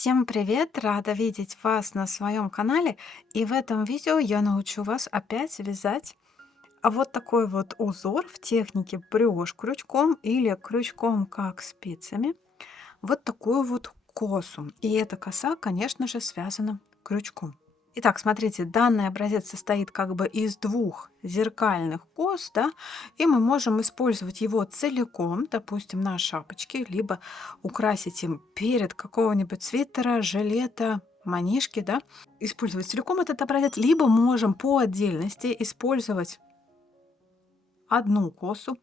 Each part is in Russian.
Всем привет! Рада видеть вас на своем канале. И в этом видео я научу вас опять вязать вот такой вот узор в технике брешь крючком или крючком как спицами. Вот такую вот косу. И эта коса, конечно же, связана крючком. Итак, смотрите, данный образец состоит как бы из двух зеркальных кос, да, и мы можем использовать его целиком, допустим, на шапочке, либо украсить им перед какого-нибудь свитера, жилета, манишки, да, использовать целиком этот образец, либо можем по отдельности использовать одну косу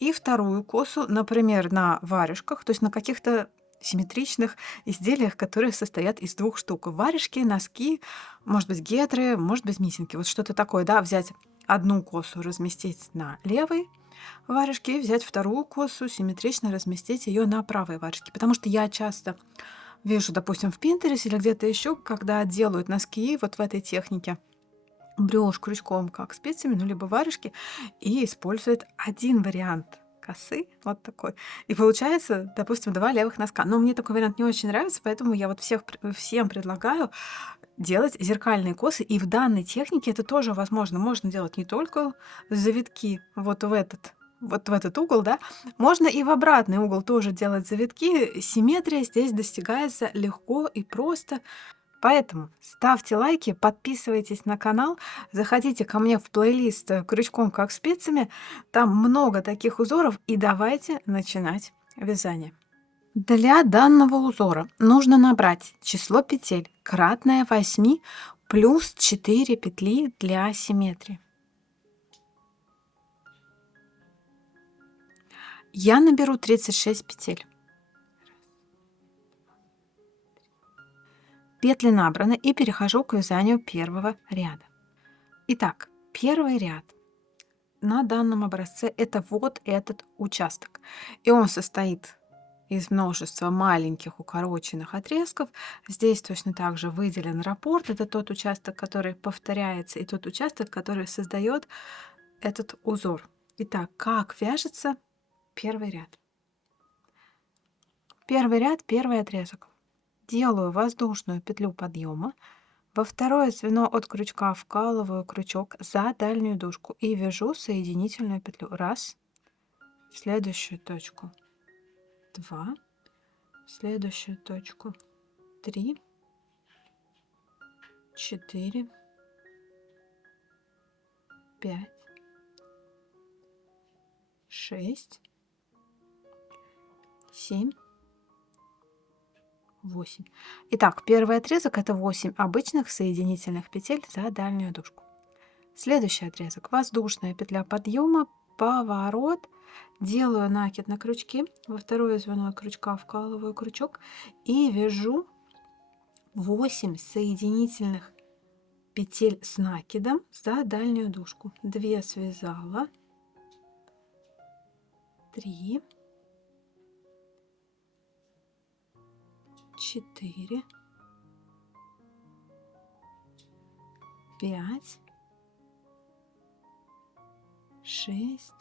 и вторую косу, например, на варежках, то есть на каких-то симметричных изделиях, которые состоят из двух штук. Варежки, носки, может быть, гетры, может быть, митинги. Вот что-то такое, да, взять одну косу, разместить на левой варежке и взять вторую косу, симметрично разместить ее на правой варежке. Потому что я часто вижу, допустим, в Pinterest или где-то еще, когда делают носки вот в этой технике, брешь крючком как спицами, ну, либо варежки, и использует один вариант косы, вот такой. И получается, допустим, 2 левых носка. Но мне такой вариант не очень нравится, поэтому я вот всем предлагаю делать зеркальные косы. И в данной технике это тоже возможно. Можно делать не только завитки вот в этот угол, да, можно и в обратный угол тоже делать завитки. Симметрия здесь достигается легко и просто. Поэтому ставьте лайки, подписывайтесь на канал, заходите ко мне в плейлист крючком как спицами. Там много таких узоров, и давайте начинать вязание. Для данного узора нужно набрать число петель кратное 8 плюс 4 петли для симметрии. Я наберу 36 петель. Петли набраны, и перехожу к вязанию первого ряда. Итак, первый ряд на данном образце это вот этот участок. И он состоит из множества маленьких укороченных отрезков. Здесь точно так же выделен раппорт. Это тот участок, который повторяется, и тот участок, который создает этот узор. Итак, как вяжется первый ряд? Первый ряд, первый отрезок. Делаю воздушную петлю подъема. Во второе звено от крючка вкалываю крючок за дальнюю дужку и вяжу соединительную петлю. Раз, в следующую точку 2, в следующую точку 3, 4, 5, 6, 7, 8. Итак, первый отрезок это 8 обычных соединительных петель за дальнюю дужку. Следующий отрезок воздушная петля подъема, поворот, делаю накид на крючке, во второе звено от крючка вкалываю крючок и вяжу 8 соединительных петель с накидом за дальнюю дужку. 2 связала, 3, 4, 5, 6,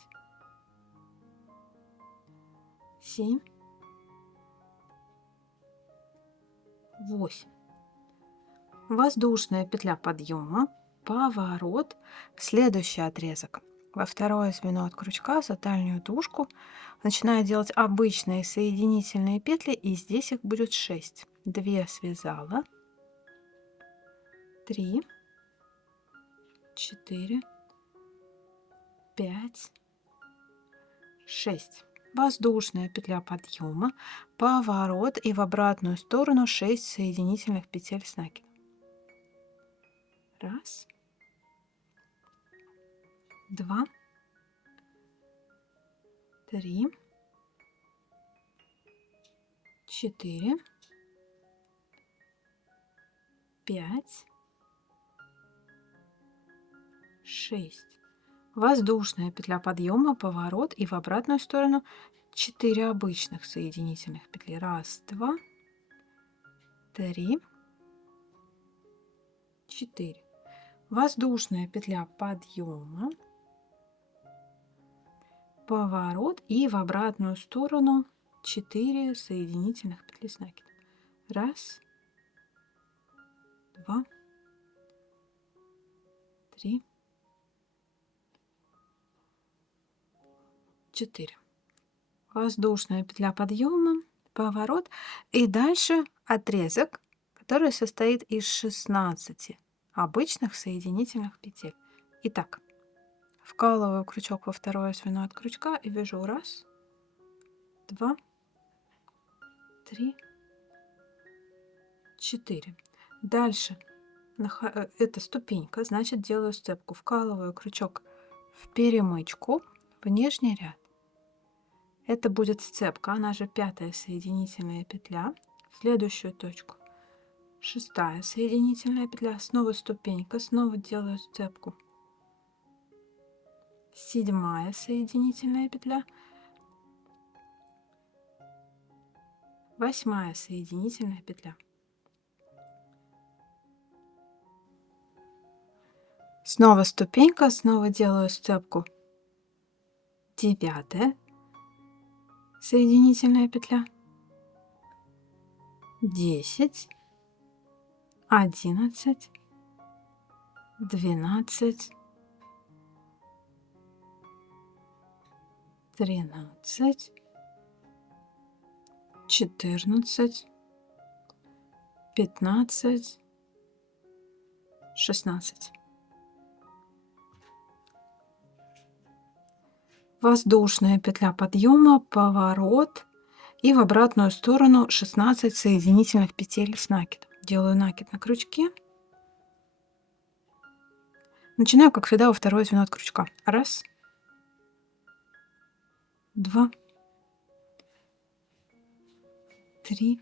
7, 8. Воздушная петля подъема, поворот, следующий отрезок. Во второе звено от крючка за дальнюю дужку начинаю делать обычные соединительные петли, и здесь их будет 6. 2 связала, 3, 4, 5, 6. Воздушная петля подъема, поворот и в обратную сторону 6 соединительных петель с накидом. Раз, 2, 3, 4, 5, 6. Воздушная петля подъема, поворот и в обратную сторону 4 обычных соединительных петли. Раз, 2, 3, 4. Воздушная петля подъема, поворот и в обратную сторону 4 соединительных петли с накидом. Раз, 2, 3, 4. Воздушная петля подъема, поворот. И дальше отрезок, который состоит из 16 обычных соединительных петель. Итак, вкалываю крючок во второе звено от крючка и вяжу 1, 2, 3, 4. Дальше это ступенька, значит делаю сцепку, вкалываю крючок в перемычку в нижний ряд. Это будет сцепка, она же 5-я соединительная петля. В следующую точку 6-я соединительная петля, снова ступенька, снова делаю сцепку. 7-я соединительная петля, 8-я соединительная петля. Снова ступенька, снова делаю сцепку. 9-я соединительная петля, 10, 11, 12, 13, 14, 15, 16. Воздушная петля подъема, поворот и в обратную сторону 16 соединительных петель с накидом. Делаю накид на крючке. Начинаю, как всегда, во второе звено от крючка. 1, 2, 3,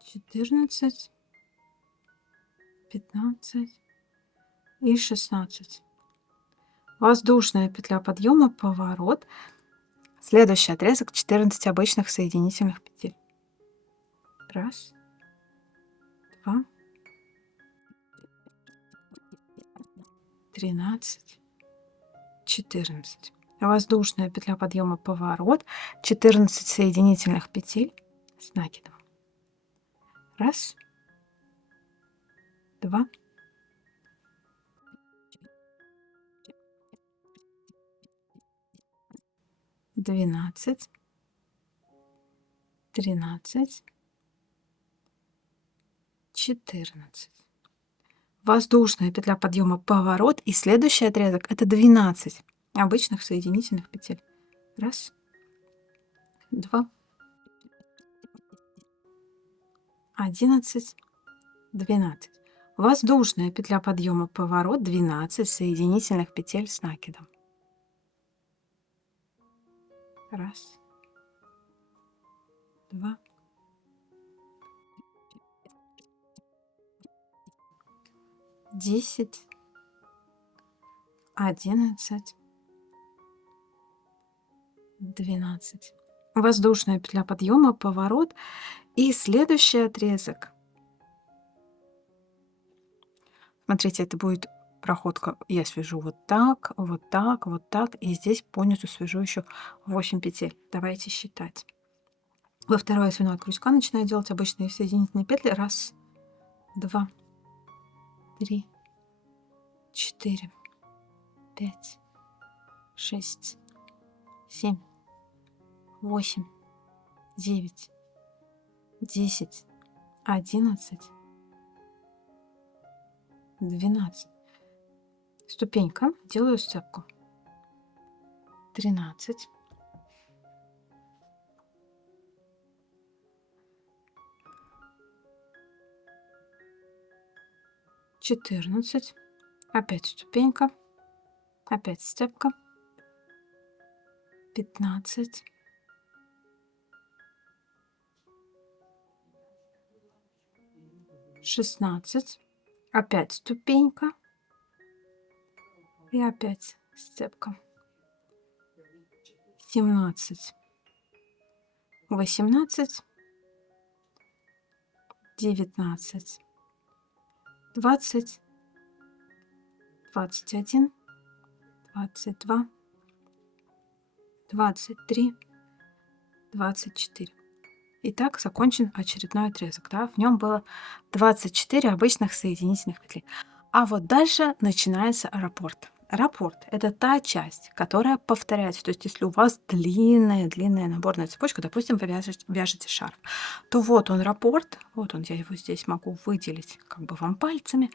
14, 15 и 16. Воздушная петля подъема, поворот. Следующий отрезок 14 обычных соединительных петель. 1, 2, 13, 14. Воздушная петля подъема, поворот, 14 соединительных петель с накидом. 1, 2, 12, 13, 14. Воздушная петля подъема, поворот. И следующий отрезок это 12 обычных соединительных петель. 1, 2, 11, 12. Воздушная петля подъема, поворот, 12 соединительных петель с накидом. 1, 2, 10, 11, 12. Воздушная петля подъема, поворот. И следующий отрезок. Смотрите, это будет проходка. Я свяжу вот так, вот так, вот так. И здесь по низу свяжу еще 8 петель. Давайте считать. Во второе звено от крючка начинаю делать обычные соединительные петли. 1, 2, 3, 4, 5, 6, 7, 8, 9, 10, 11, 12. Ступенька. Делаю сцепку. 13. 14. Опять ступенька. Опять сцепка. 15. 16. Опять ступенька. И опять сцепка. 17. 18. 19. 20. 21. 22. 23, 24. Итак, закончен очередной отрезок. Да? В нем было 24 обычных соединительных петли. А вот дальше начинается раппорт. Раппорт — это та часть, которая повторяется. То есть, если у вас длинная наборная цепочка, допустим, вы вяжете шарф, то вот он раппорт, вот он, я его здесь могу выделить как бы вам пальцами,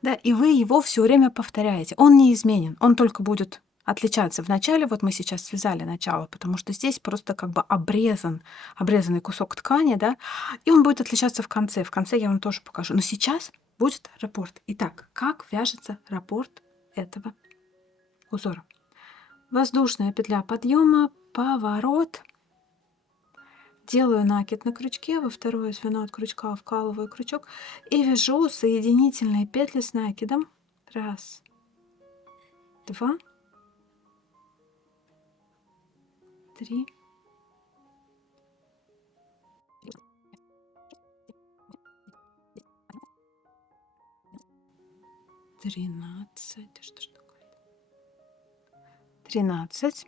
да, и вы его все время повторяете. Он не изменен, он только будет отличаться. В начале, вот мы сейчас связали начало, потому что здесь просто как бы обрезанный кусок ткани, да, и он будет отличаться в конце. В конце я вам тоже покажу. Но сейчас будет раппорт. Итак, как вяжется раппорт этого узора? Воздушная петля подъема, поворот. Делаю накид на крючке, во второе звено от крючка вкалываю крючок и вяжу соединительные петли с накидом. Раз, два, три, 13. Да что ж такое? 13,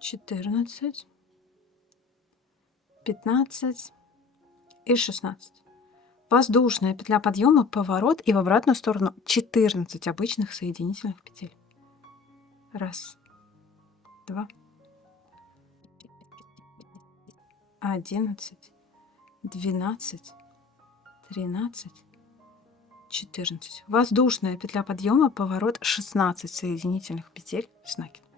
14, 15 и 16. Воздушная петля подъема, поворот и в обратную сторону 14 обычных соединительных петель. Раз, два, 11, 12, 13, 14. Воздушная петля подъема, поворот 16 соединительных петель с накидом.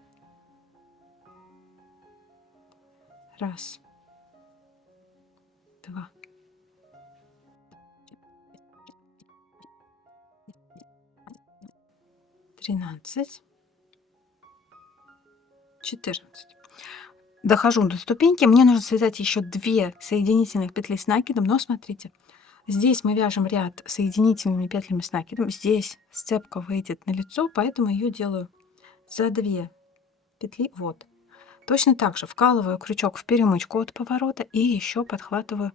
Раз, два, 13, 14. Дохожу до ступеньки, мне нужно связать еще 2 соединительных петли с накидом, но смотрите, здесь мы вяжем ряд соединительными петлями с накидом, здесь сцепка выйдет на лицо, поэтому ее делаю за 2 петли, вот. Точно так же вкалываю крючок в перемычку от поворота и еще подхватываю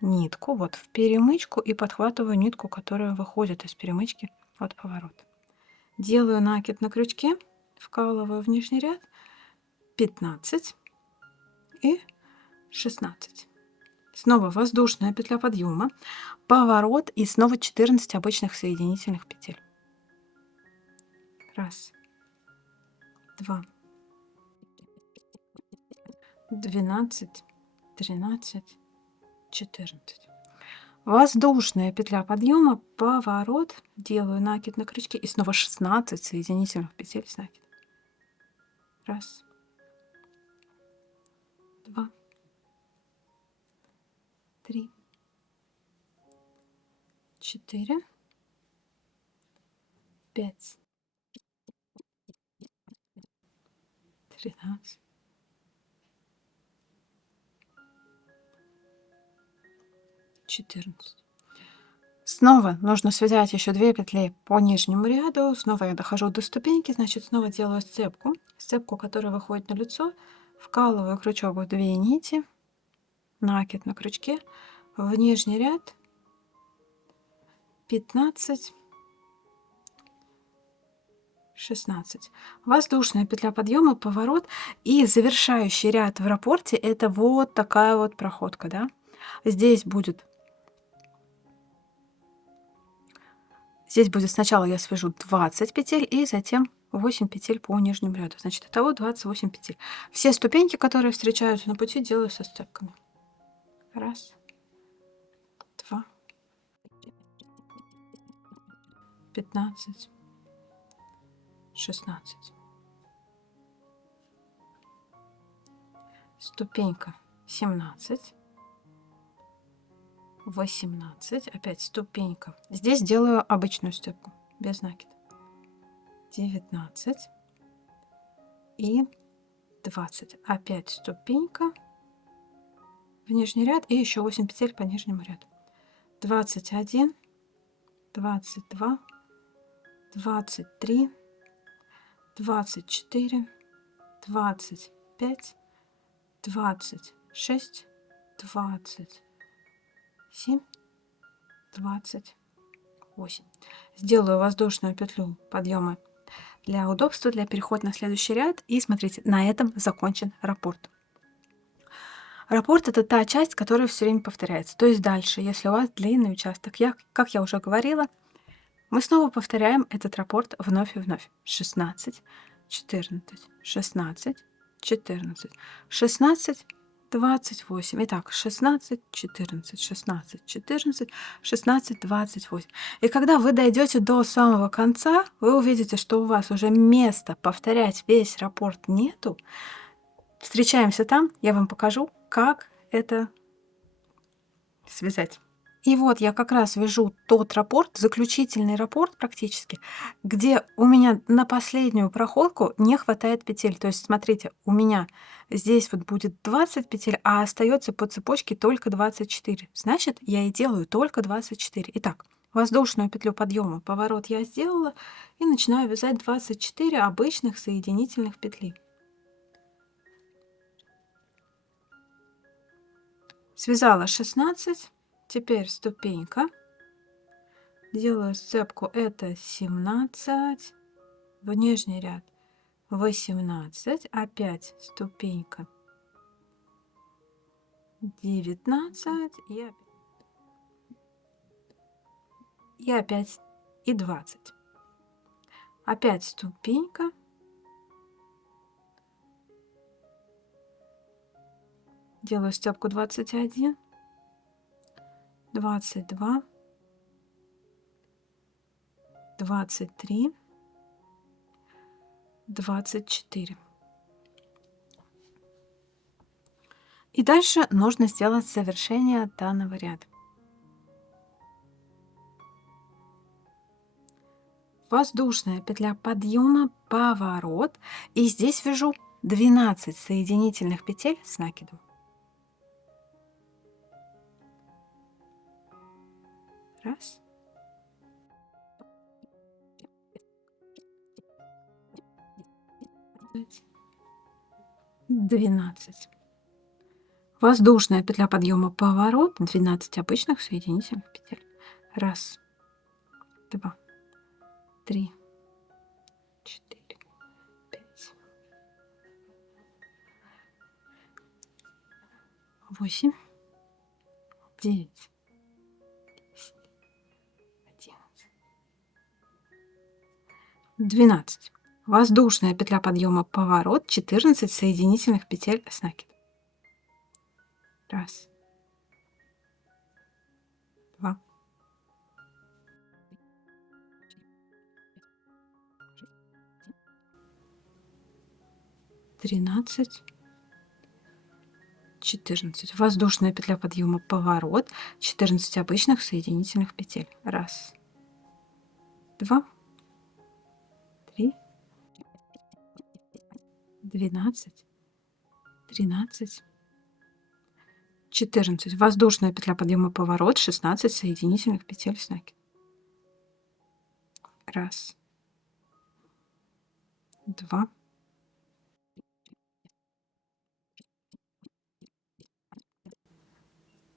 нитку, вот в перемычку, и подхватываю нитку, которая выходит из перемычки от поворота. Делаю накид на крючке, вкалываю в нижний ряд, 15 и 16. Снова воздушная петля подъема, поворот и снова 14 обычных соединительных петель. Раз, два, 12, 13, 14. Воздушная петля подъема, поворот, делаю накид на крючке и снова 16 соединительных петель с накидом. Раз, два, 3, 4, 5, 13, 14. Снова нужно связать еще 2 петли по нижнему ряду. Снова я дохожу до ступеньки, значит, снова делаю сцепку, которая выходит на лицо, вкалываю крючок в 2 нити, накид на крючке, в нижний ряд, 15, 16. Воздушная петля подъема, поворот и завершающий ряд в раппорте — это вот такая вот проходка, да. Здесь будет сначала я свяжу 20 петель и затем 8 петель по нижнему ряду. Значит, итого 28 петель. Все ступеньки, которые встречаются на пути, делаю со сцепками. Раз, два, 15, 16. Ступенька 17, 18, опять ступенька. Здесь делаю обычную степку, без накида. 19 и 20. Опять ступенька в нижний ряд и еще 8 петель по нижнему ряду. 21, 22, 23, 24, 25, 26, 27, 28. Сделаю воздушную петлю подъема Для удобства, для перехода на следующий ряд. И смотрите, на этом закончен раппорт. Раппорт — это та часть, которая все время повторяется. То есть дальше, если у вас длинный участок, как я уже говорила, мы снова повторяем этот раппорт вновь и вновь. 16, 14, 16, 14, 16, 28. Итак, 16, 14, 16, 14, 16, 28. И когда вы дойдете до самого конца, вы увидите, что у вас уже места повторять весь раппорт нету. Встречаемся там, я вам покажу, как это связать. И вот я как раз вяжу тот раппорт, заключительный раппорт практически, где у меня на последнюю проходку не хватает петель. То есть, смотрите, у меня здесь вот будет 20 петель, а остается по цепочке только 24. Значит, я и делаю только 24. Итак, воздушную петлю подъема, поворот я сделала и начинаю вязать 24 обычных соединительных петли. Связала 16. Теперь ступенька. Делаю сцепку, это 17, в нижний ряд 18, опять ступенька 19 и опять и 20. Опять ступенька, делаю степку 21, 22, 23, 24. И дальше нужно сделать завершение данного ряда. Воздушная петля подъема, поворот. И здесь вяжу 12 соединительных петель с накидом. Раз. 12. Воздушная петля подъема, поворот, 12 обычных соединительных петель. Раз, два, три, четыре, пять, 8, 9, 10, 11, 12. Воздушная петля подъема, поворот, 14 соединительных петель с накидом. Раз, два, 13, 14. Воздушная петля подъема, поворот, 14 обычных соединительных петель. Раз, два, 3, 12, 13, 14. Воздушная петля подъема, поворот, 16 соединительных петель с накидом. Раз, два,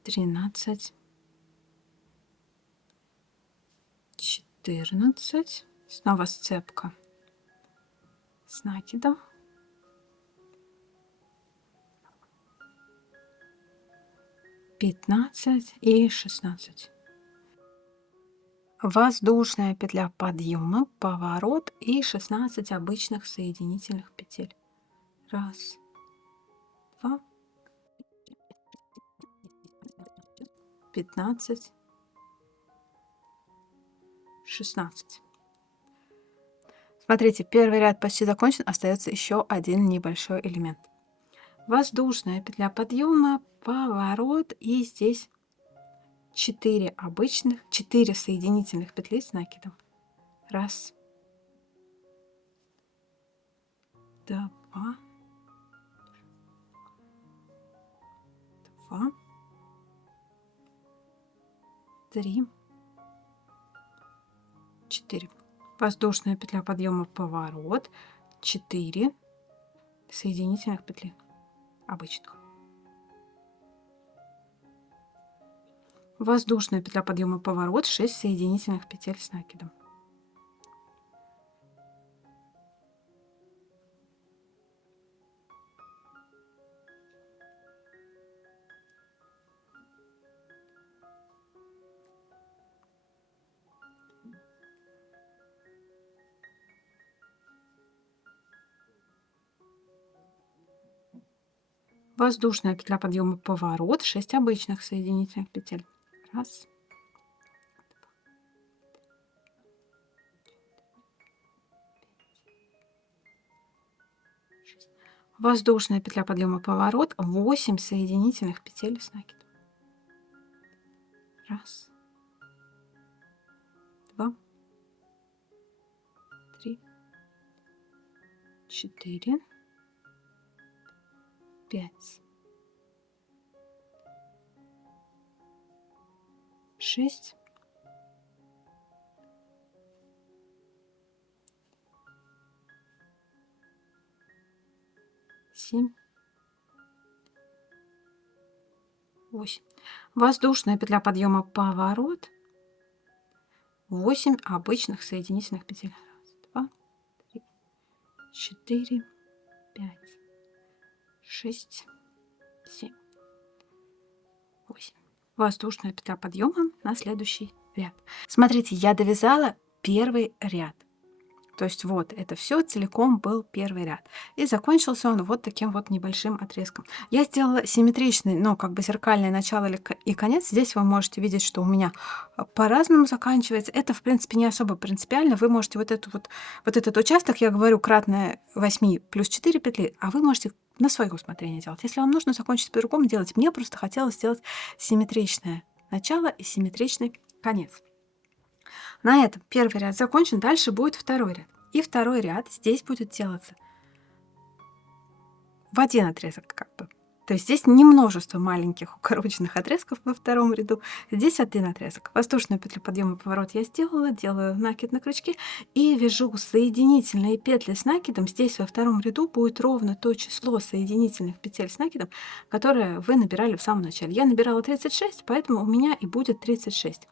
13, 14. Снова сцепка с накидом. 15 и 16. Воздушная петля подъема, поворот и 16 обычных соединительных петель. Раз, два, 15, 16. Смотрите, первый ряд почти закончен, остается еще один небольшой элемент. Воздушная петля подъема, поворот и здесь 4 обычных, 4 соединительных петли с накидом. Раз, два, два, 3, 4. Воздушная петля подъема, поворот, 4 соединительных петли обычных. Воздушная петля подъема, поворот, 6 соединительных петель с накидом. Воздушная петля подъема, поворот, 6 обычных соединительных петель. Раз, воздушная петля подъема, поворот, 8 соединительных петель с накидом. Раз, два, три, 4, 5, 6, 7, 8. Воздушная петля подъема, поворот, 8 обычных соединительных петель. Раз, два, три, 4, 5, 6, 7, 8. Воздушная петля подъема на следующий ряд. Смотрите, я довязала первый ряд. То есть вот это все целиком был первый ряд. И закончился он вот таким вот небольшим отрезком. Я сделала симметричный, но как бы зеркальное начало и конец. Здесь вы можете видеть, что у меня по-разному заканчивается. Это, в принципе, не особо принципиально. Вы можете вот этот участок, я говорю, кратное 8 плюс 4 петли, а вы можете на свое усмотрение делать. Если вам нужно закончить по-другому, делать. Мне просто хотелось сделать симметричное начало и симметричный конец. На этом первый ряд закончен, дальше будет второй ряд. И второй ряд здесь будет делаться в один отрезок как бы. То есть здесь не множество маленьких укороченных отрезков во втором ряду, здесь один отрезок. Воздушную петлю подъема, поворот я сделала, делаю накид на крючке и вяжу соединительные петли с накидом. Здесь во втором ряду будет ровно то число соединительных петель с накидом, которое вы набирали в самом начале. Я набирала 36, поэтому у меня и будет 36.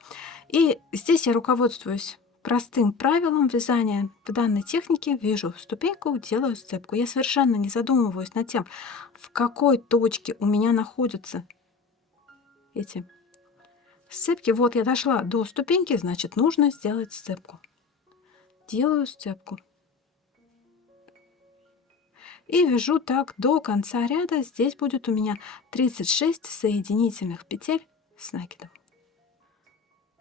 И здесь я руководствуюсь простым правилом вязания. В данной технике вяжу ступеньку, делаю сцепку. Я совершенно не задумываюсь над тем, в какой точке у меня находятся эти сцепки. Вот я дошла до ступеньки, значит, нужно сделать сцепку. Делаю сцепку. И вяжу так до конца ряда. Здесь будет у меня 36 соединительных петель с накидом.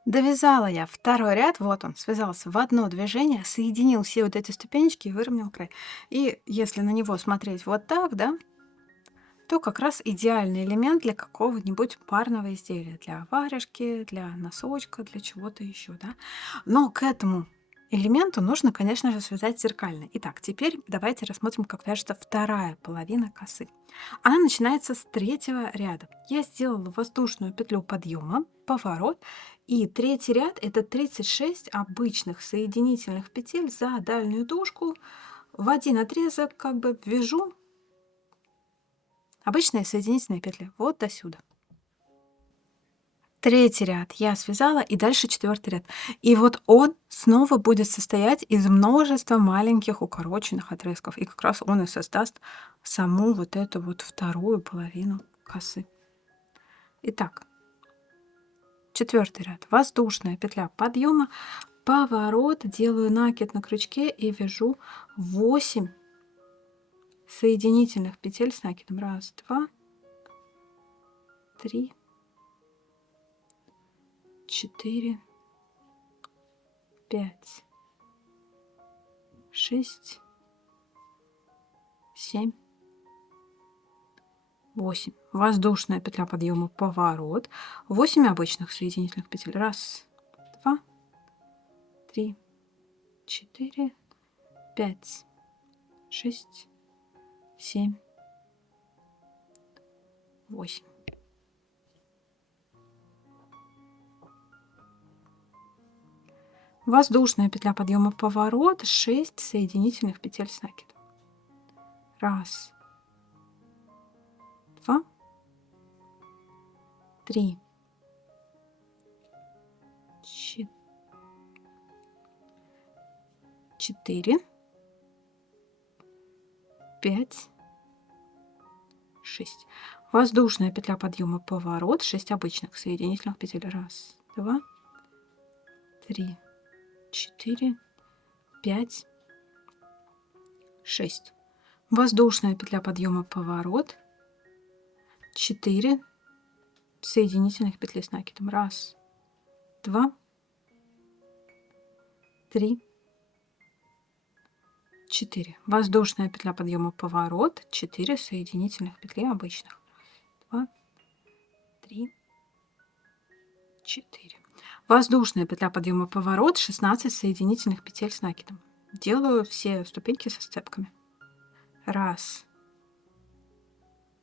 Довязала я второй ряд, вот он, связался в одно движение, соединил все вот эти ступенечки и выровнял край. И если на него смотреть вот так, да, то как раз идеальный элемент для какого-нибудь парного изделия, для варежки, для носочка, для чего-то еще, да. Но к этому элементу нужно, конечно же, связать зеркально. Итак, теперь давайте рассмотрим, как вяжется вторая половина косы. Она начинается с третьего ряда. Я сделала воздушную петлю подъема, поворот, и третий ряд это 36 обычных соединительных петель за дальнюю дужку. В один отрезок как бы вяжу обычные соединительные петли вот до сюда. Третий ряд я связала, и дальше четвертый ряд. И вот он снова будет состоять из множества маленьких укороченных отрезков. И как раз он и создаст саму вот эту вот вторую половину косы. Итак, четвертый ряд. Воздушная петля подъема, поворот, делаю накид на крючке и вяжу 8 соединительных петель с накидом. Раз, два, три, 4, 5, 6, 7, 8. Воздушная петля подъема, поворот, 8 обычных соединительных петель. Раз, два, три, 4, 5, 6, 7, 8. Воздушная петля подъема, поворот, 6 соединительных петель с накидом. Раз, два, три, 4, 5, 6. Воздушная петля подъема, поворот, 6 обычных соединительных петель. Раз, два, три, 4, 5, 6. Воздушная петля подъема, поворот, 4 соединительных петли с накидом. Раз, два, три, 4. Воздушная петля подъема, поворот, 4 соединительных петли обычных. 2, 3, 4. Воздушная петля подъема, поворот, 16 соединительных петель с накидом. Делаю все ступеньки со сцепками. Раз,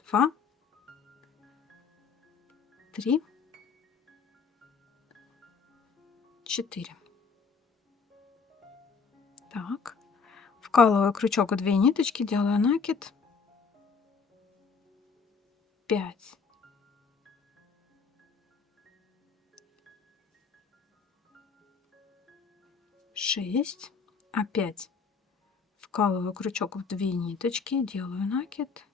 два, три, 4. Так. Вкалываю крючок в 2 ниточки, делаю накид. 5. 6. Опять вкалываю крючок в 2 ниточки, делаю накид.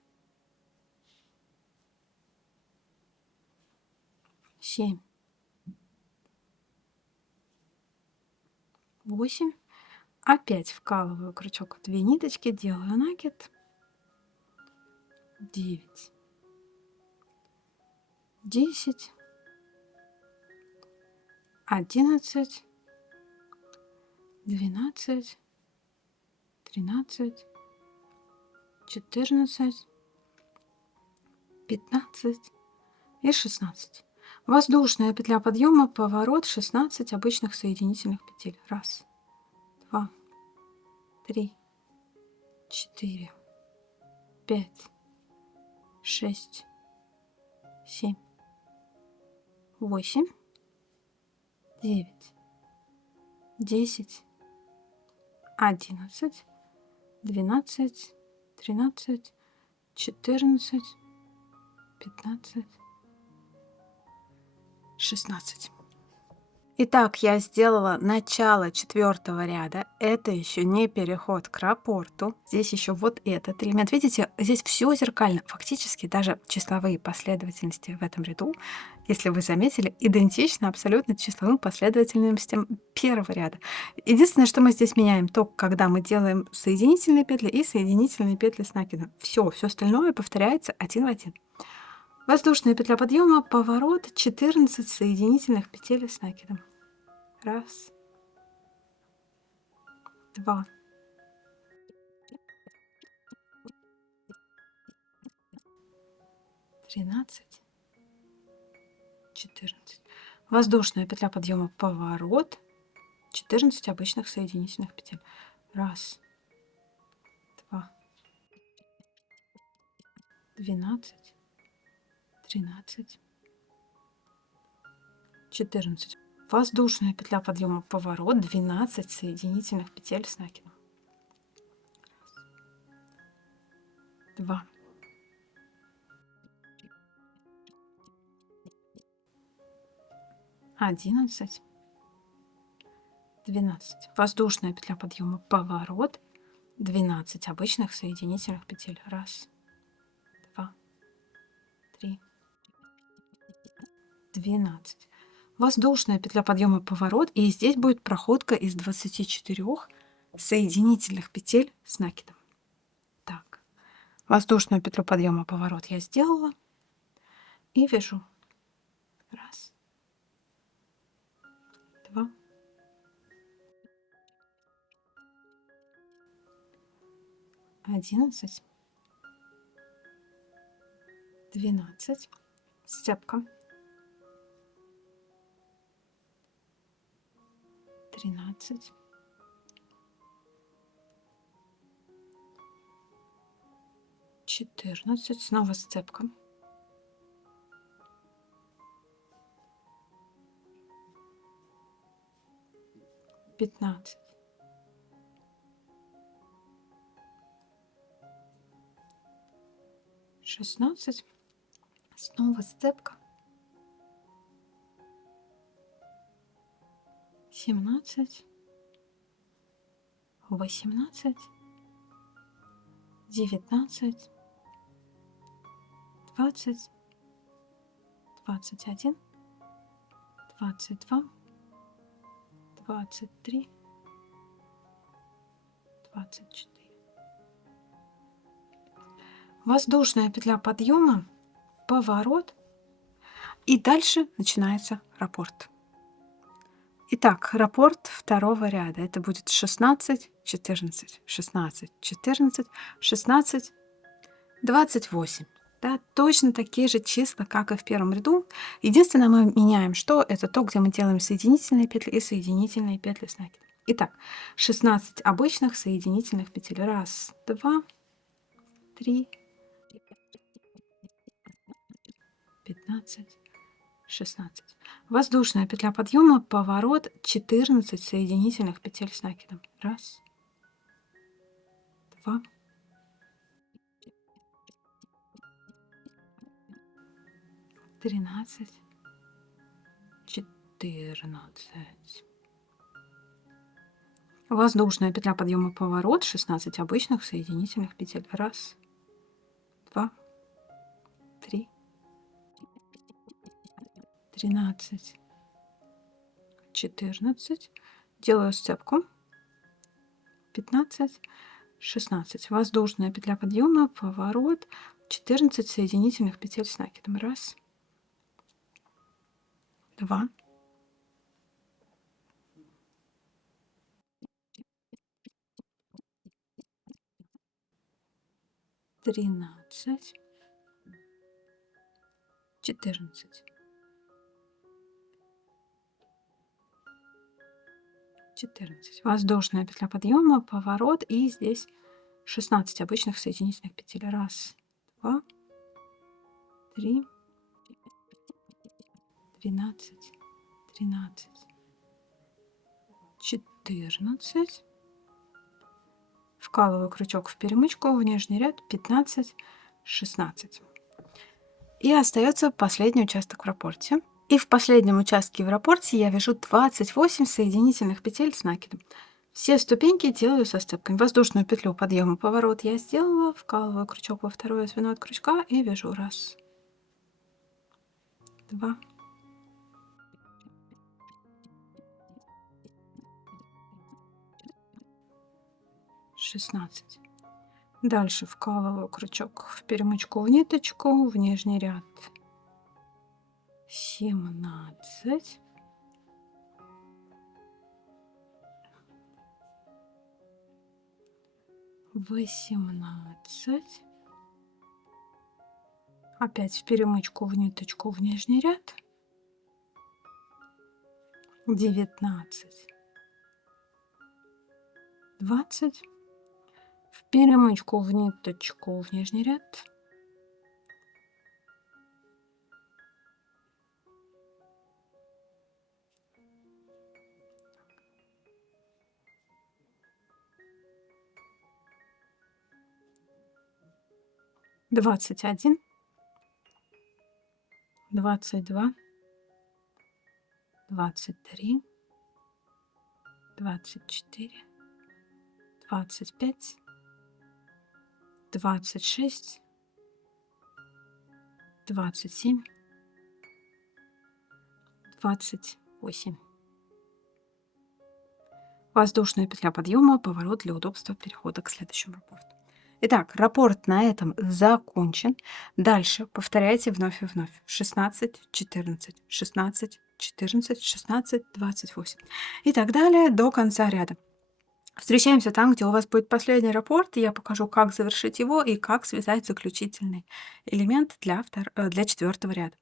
7. 8. Опять вкалываю крючок в 2 ниточки, делаю накид. 9. 10. 11. 12. 13. 14. 15 и 16. Воздушная петля подъема, поворот, 16 обычных соединительных петель. Раз, два, 3, 4, 5, 6, 7, 8, 9, 10, 11, 12, 13, 14, 15, 16. Итак, я сделала начало 4-го ряда. Это еще не переход к раппорту. Здесь еще вот этот элемент. Видите, здесь все зеркально. Фактически даже числовые последовательности в этом ряду, если вы заметили, идентичны абсолютно числовым последовательностям первого ряда. Единственное, что мы здесь меняем, то, когда мы делаем соединительные петли и соединительные петли с накидом. Все остальное повторяется один в один. Воздушная петля подъема, поворот, 14 соединительных петель с накидом. Раз, два, 13, 14. Воздушная петля подъема, поворот, 14 обычных соединительных петель. Раз, два, 12, 13, 14. Воздушная петля подъема, поворот, 12 соединительных петель с накидом. Два, 11, 12. Воздушная петля подъема, поворот, 12 обычных соединительных петель. Раз, два, 3, 12. Воздушная петля подъема, поворот, и здесь будет проходка из 24 соединительных петель с накидом. Так, воздушную петлю подъема, поворот я сделала и вяжу. Раз, два, 11, 12, степка, 13, 14, снова сцепка, 15, 16, снова сцепка, 17, 18, 19, 20, 21, 22, 23, 24. Воздушная петля подъема, поворот, и дальше начинается раппорт. Итак, раппорт второго ряда. Это будет 16, 14, 16, 14, 16, 28. Да, точно такие же числа, как и в первом ряду. Единственное, мы меняем, что это то, где мы делаем соединительные петли и соединительные петли с накидом. Итак, 16 обычных соединительных петель. Раз, два, три, 15, 16. Воздушная петля подъема, поворот, 14 соединительных петель с накидом. Раз, два, 13, 14. Воздушная петля подъема, поворот, 16 обычных соединительных петель. Раз, два, три, 13, 14. Делаю сцепку. 15, 16. Воздушная петля подъема, поворот, 14 соединительных петель с накидом. Раз, два, 13, 14. 14. Воздушная петля подъема, поворот, и здесь 16 обычных соединительных петель. Раз, два, три, 13, 13, 14. Вкалываю крючок в перемычку в нижний ряд. 15, 16. И остается последний участок в раппорте. И в последнем участке в раппорте я вяжу 28 соединительных петель с накидом. Все ступеньки делаю со сцепками. Воздушную петлю подъема, поворот я сделала, вкалываю крючок во второе звено от крючка и вяжу. Раз, два, 16. Дальше вкалываю крючок в перемычку в ниточку в нижний ряд. 17. 18. Опять в перемычку в ниточку в нижний ряд. 19. 20. В перемычку в ниточку в нижний ряд. 21, 22, 23, 24, 25, 26, 27, 28. Воздушная петля подъема, поворот для удобства перехода к следующему раппорту. Итак, раппорт на этом закончен. Дальше повторяйте вновь и вновь. 16, 14, 16, 14, 16, 28. И так далее до конца ряда. Встречаемся там, где у вас будет последний раппорт, и я покажу, как завершить его и как связать заключительный элемент для четвертого ряда.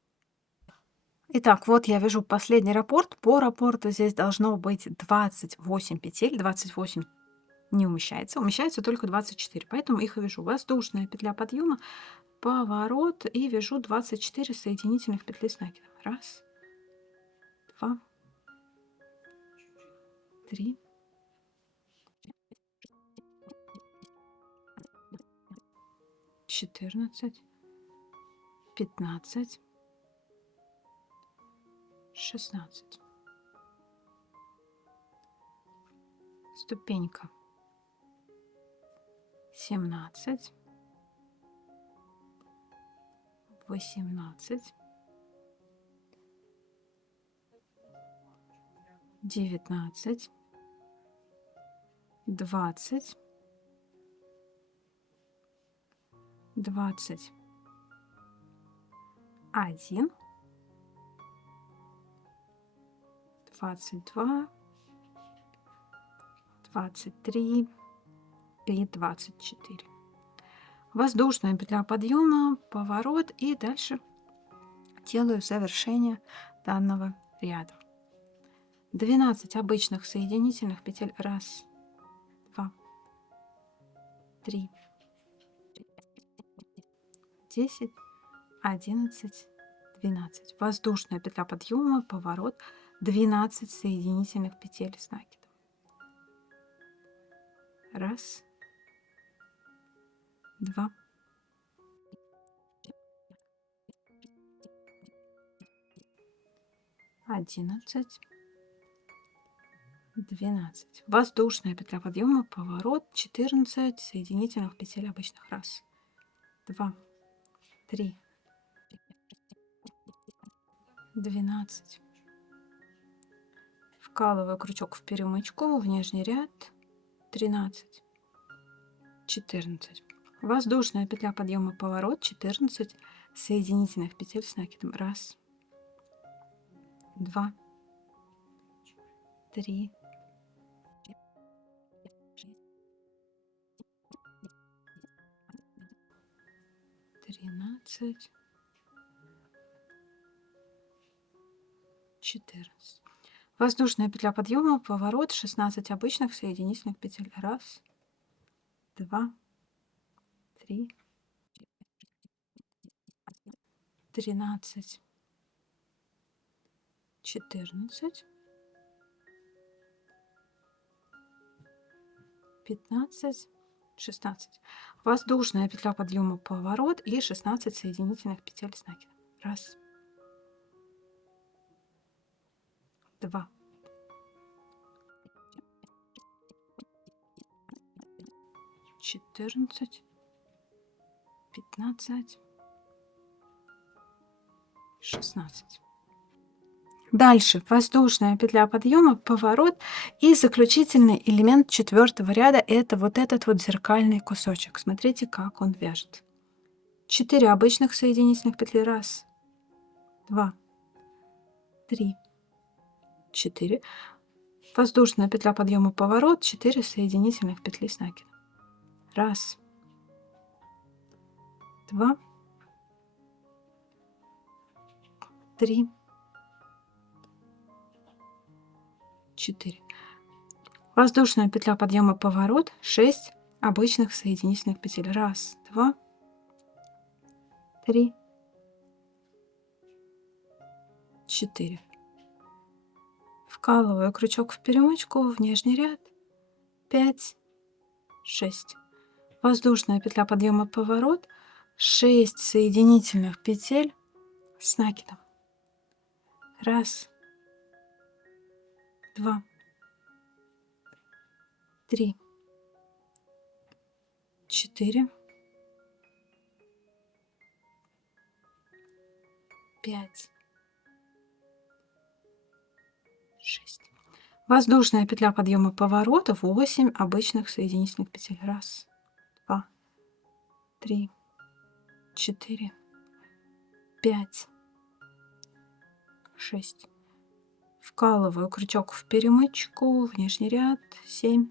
Итак, вот я вяжу последний раппорт. По раппорту здесь должно быть 28 петель. 28 не умещается. Умещается только 24, поэтому их и вяжу. Воздушная петля подъема, поворот, и вяжу 24 соединительных петли с накидом. Раз, два, три, 14, 15, 16. Ступенька. 17, 18, 19, 20, 20, 1, 22, 23 и 24. Воздушная петля подъема, поворот и дальше делаю завершение данного ряда. 12 обычных соединительных петель. 1, 2, 3, 10, 11, 12. Воздушная петля подъема, поворот, 12 соединительных петель с накидом. 1, 2, 11, 12. Воздушная петля подъема, поворот, 14 соединительных петель обычных. 1, 2, 3, 12. Вкалываю крючок в перемычку в нижний ряд. 13, 14. Воздушная петля подъема, поворот, 14 соединительных петель с накидом. 1, 2, 3, 13, 14. Воздушная петля подъема, поворот, 16 обычных соединительных петель. 1, 2, 3, 13, 14, 15, 16. Воздушная петля подъема, поворот и 16 соединительных петель с накидом. 1, 2, 14, 15, 16. Дальше воздушная петля подъема, поворот и заключительный элемент 4-го ряда — это вот этот вот зеркальный кусочек. Смотрите, как он вяжет. 4 обычных соединительных петли. 1, 2, 3, 4. Воздушная петля подъема, поворот, 4 соединительных петли с накидом. 1, 2, 3, 4. Воздушная петля подъема, поворот, 6 обычных соединительных петель. 1, 2, 3, 4. Вкалываю крючок в перемычку в нижний ряд. 5, 6. Воздушная петля подъема, поворот, 6 соединительных петель с накидом. 1, 2, 3, 4, 5, 6. Воздушная петля подъема, поворота, 8 обычных соединительных петель. 1, 2, 3, 4, 5, 6. Вкалываю крючок в перемычку в нижний ряд. 7,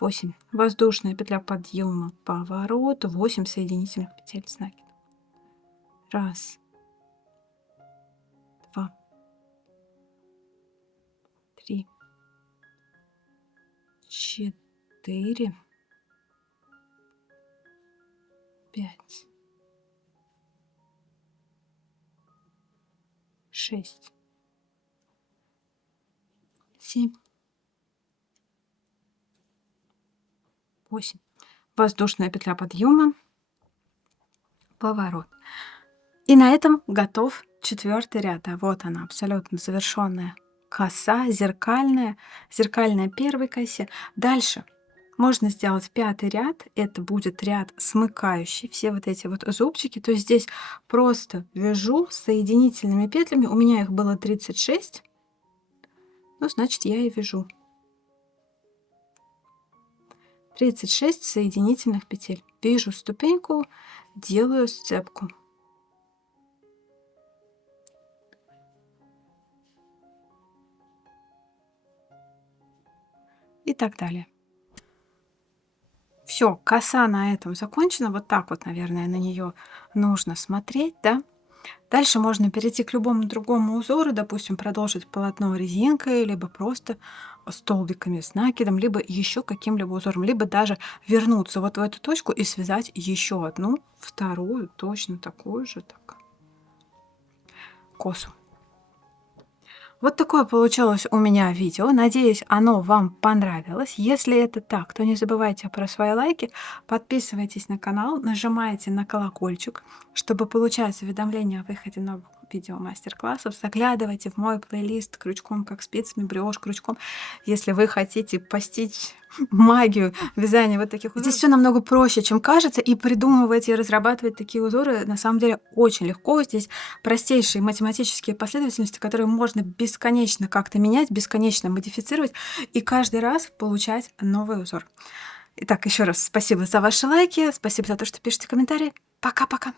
8. Воздушная петля подъема, поворот, 8 соединительных петель с накидом. 1, 2, 3, 4, 5, 6, 7, 8. Воздушная петля подъема, поворот. И на этом готов 4-й ряд. А вот она, абсолютно завершенная коса, зеркальная первой косе. Дальше можно сделать 5-й ряд. Это будет ряд смыкающий все вот эти вот зубчики. То есть здесь просто вяжу соединительными петлями. У меня их было 36. Ну, значит, я и вяжу 36 соединительных петель. Вяжу ступеньку, делаю сцепку. и так далее. Все, коса на этом закончена. Вот так вот, наверное, на нее нужно смотреть, да. Дальше можно перейти к любому другому узору, допустим, продолжить полотно резинкой, либо просто столбиками с накидом, либо еще каким-либо узором, либо даже вернуться вот в эту точку и связать еще одну, вторую, точно такую же так, косу. Вот такое получилось у меня видео. Надеюсь, оно вам понравилось. Если это так, то не забывайте про свои лайки, подписывайтесь на канал, нажимайте на колокольчик, чтобы получать уведомления о выходе новых видео мастер-классов. Заглядывайте в мой плейлист крючком как спицами, брioche крючком, если вы хотите постичь магию вязания вот таких узоров. Здесь все намного проще, чем кажется, и придумывать и разрабатывать такие узоры на самом деле очень легко. Здесь простейшие математические последовательности, которые можно бесконечно как-то менять, бесконечно модифицировать и каждый раз получать новый узор. Итак, еще раз спасибо за ваши лайки, спасибо за то, что пишете комментарии. Пока-пока.